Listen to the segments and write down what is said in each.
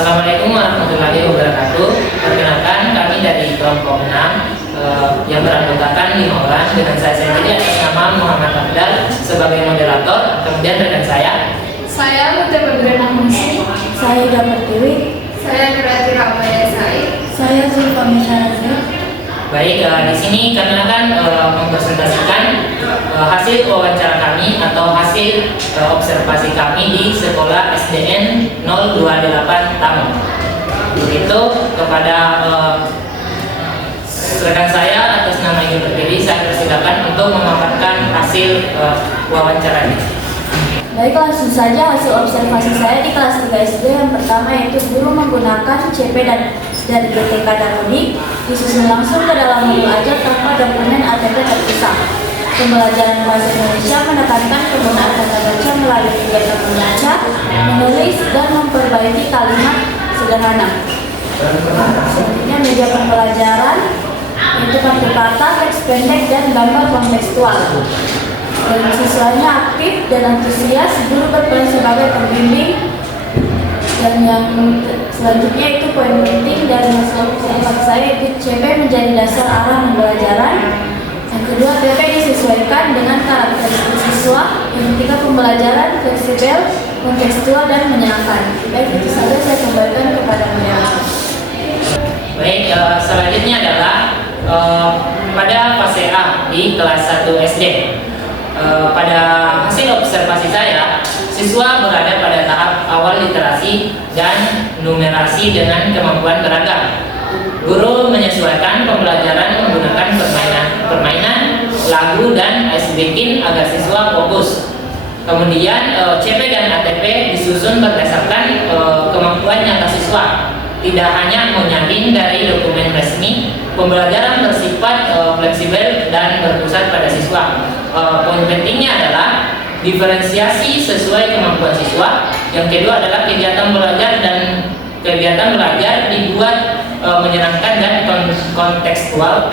Assalamualaikum warahmatullahi wabarakatuh. Perkenalkan, kami dari kelompok 6 yang beranggotakan 5 orang dengan saya sendiri atas nama Muhammad Abdal sebagai moderator. Kemudian rekan saya Mutia Badriana Munsi, Saya Damar Dewi. saya Nurati Ramaya Said, Saya Zulfami Syahrazad. Baik, di sini kami akan mempresentasikan hasil wawancara kami atau hasil observasi kami di sekolah SDN 028 Tamu. Itu kepada rekan saya atas nama yang berdiri, saya persilakan untuk memaparkan hasil wawancara ini. Baik, langsung saja hasil observasi saya di kelas 3 SD. Yang pertama yaitu guru menggunakan CP dan GTK dan unik disusun langsung ke dalam modul ajar tanpa dokumen ATP terpisah. Pembelajaran bahasa Indonesia menekankan penggunaan kata baca melalui kegiatan membaca, menulis, dan memperbaiki kalimat sederhana. Selanjutnya media pembelajaran yaitu kartu kata, teks pendek, dan gambar kontekstual. Dan siswanya aktif dan antusias, guru berperan sebagai pembimbing. Dan yang selanjutnya itu poin penting dari hasil observasi saya itu CP menjadi dasar arah pembelajaran. Yang kedua, PP disesuaikan dengan karakteristik siswa. Yang ketiga, pembelajaran fleksibel, kontekstual, dan menyenangkan. Baik, itu saja saya kembalikan kepada moderator. Baik, selanjutnya adalah pada fase A di kelas 1 SD. Pada hasil observasi saya, siswa berada pada tahap awal literasi dan numerasi dengan kemampuan beragam. Guru menyesuaikan pembelajaran menggunakan permainan, lagu, dan ice breaking agar siswa fokus. Kemudian CP dan ATP disusun berdasarkan kemampuan nyata siswa. Tidak hanya menyamping dari dokumen resmi, pembelajaran bersifat fleksibel dan berpusat pada siswa. Poin pentingnya adalah diferensiasi sesuai kemampuan siswa. Yang kedua adalah kegiatan belajar dibuat menyenangkan dan kontekstual.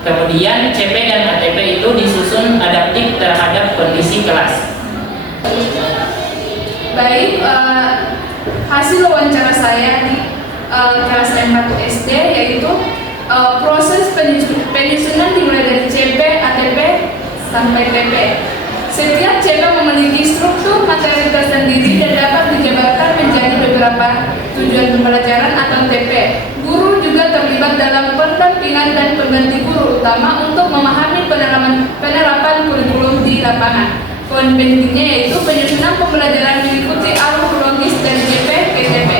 Kemudian CP dan ATP itu disusun adaptif terhadap kondisi kelas. Baik, hasil wawancara saya di kelas 4 SD yaitu proses penyusunan dimulai dari CP, ATP, sampai PP. Setiap CP memiliki struktur materi tersendiri dan dapat dijabarkan menjadi beberapa tujuan pembelajaran atau TP. Guru juga terlibat dalam pendampingan dan pengganti guru utama untuk memahami penerapan kurikulum di lapangan. Poin pentingnya yaitu penyusunan pembelajaran mengikuti alur logis dari CP ke TP.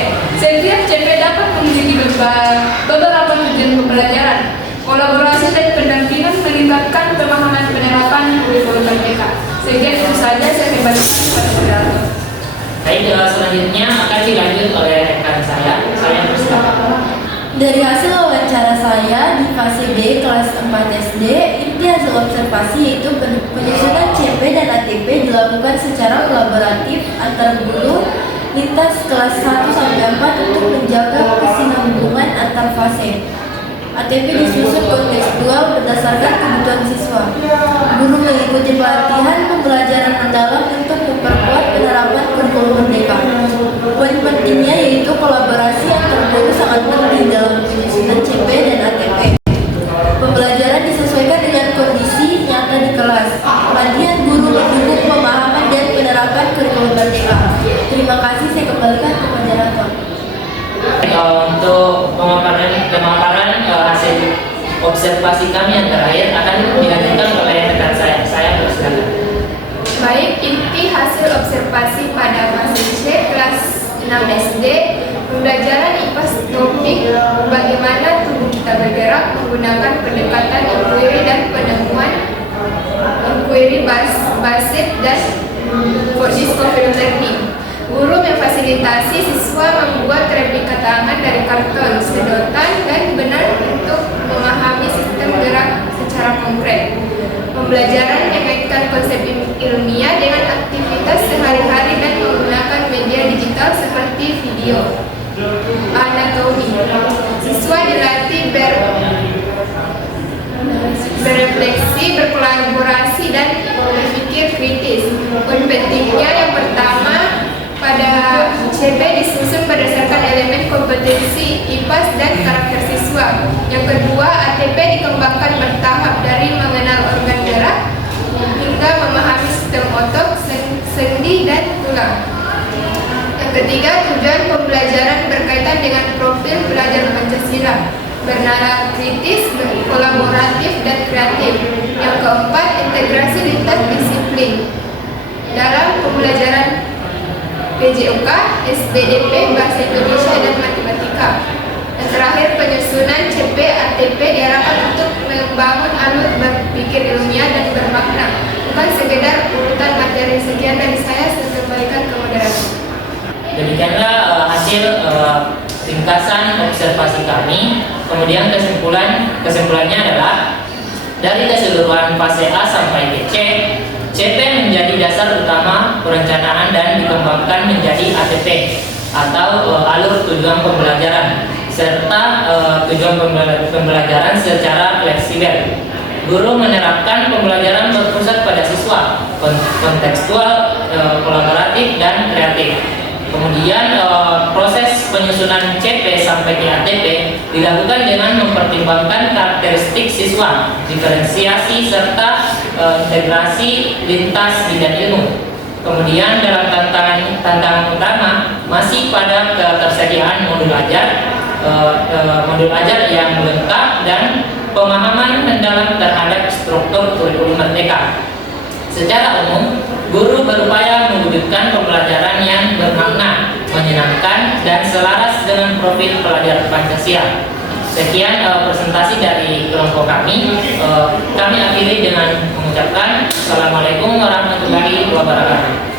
Setiap CP dapat memiliki beberapa tujuan pembelajaran. Kolaborasi dan pendampingan meningkatkan pemahaman penerapan kurikulum merdeka. Sehingga itu saja saya kembalikan kepada moderator. Baik, selanjutnya akan dilanjut oleh rekan saya. Saya persilakan. Dari hasil wawancara saya di fase B kelas 4 SD, inti hasil observasi yaitu penyusunan CP dan ATP dilakukan secara kolaboratif antar guru lintas kelas 1 sampai 4 untuk menjaga kesinambungan antar fase. ATP disusun kontekstual berdasarkan kebutuhan siswa. Guru mengikuti pelatihan pembelajaran mendalam untuk memperkuat penerapan kurikulum merdeka. Poin pentingnya yaitu kolaborasi antar guru sangat penting dalam penyusunan CP dan ATP. Pembelajaran disesuaikan dengan kondisi nyata di kelas. Pelatihan guru mendukung pemahaman dan penerapan kurikulum merdeka. Terima kasih, saya kembalikan ke moderator. Untuk pemaparan hasil observasi kami yang terakhir akan dilanjutkan oleh rekan saya. Saya persilakan. Baik, inti hasil observasi pada fase C kelas 6 SD, pembelajaran IPA topik bagaimana tubuh kita bergerak menggunakan pendekatan inquiry dan penemuan inquiry based dan discovery learning. Guru memfasilitasi siswa membuat replika tangan dari karton, sedotan, dan benar untuk memahami sistem gerak secara konkret. Pembelajaran mengaitkan konsep ilmiah dengan aktivitas sehari-hari dan menggunakan media digital seperti video anatomi. Siswa dilatih berefleksi, berkolaborasi, dan berpikir kritis. Poin pentingnya yang pertama pada C CP disusun berdasarkan elemen kompetensi, IPAS, dan karakter siswa. Yang kedua, ATP dikembangkan bertahap dari mengenal organ gerak hingga memahami sistem otot, sendi, dan tulang. Yang ketiga, tujuan pembelajaran berkaitan dengan profil belajar Pancasila, bernalar kritis, kolaboratif, dan kreatif. Yang keempat, integrasi lintas disiplin dalam pembelajaran PJOK, SPDP, Bahasa Indonesia, dan Matematika. Dan terakhir, penyusunan CP ATP diharapkan untuk membangun alur berpikir ilmiah dan bermakna, bukan sekedar urutan materi. Sekian dari saya kembalikan ke moderator. Demikianlah hasil ringkasan observasi kami. Kemudian kesimpulannya adalah dari keseluruhan fase A sampai C, CP menjadi dasar utama perencanaan dan dikembangkan menjadi ATP atau alur tujuan pembelajaran serta tujuan pembelajaran secara fleksibel. Guru menerapkan pembelajaran berpusat pada siswa, kontekstual, kolaboratif, dan kreatif. Kemudian proses penyusunan CP sampai di ATP dilakukan dengan mempertimbangkan karakteristik siswa, diferensiasi, serta integrasi lintas bidang ilmu. Kemudian dalam tantangan utama masih pada ketersediaan modul ajar yang lengkap dan pemahaman mendalam terhadap struktur kurikulum merdeka. Secara umum, guru berupaya mewujudkan pembelajaran yang bermakna, menyenangkan, dan selaras dengan profil pelajar Pancasila. Sekian presentasi dari kelompok kami. Kami akhiri dengan mengucapkan Assalamualaikum warahmatullahi wabarakatuh.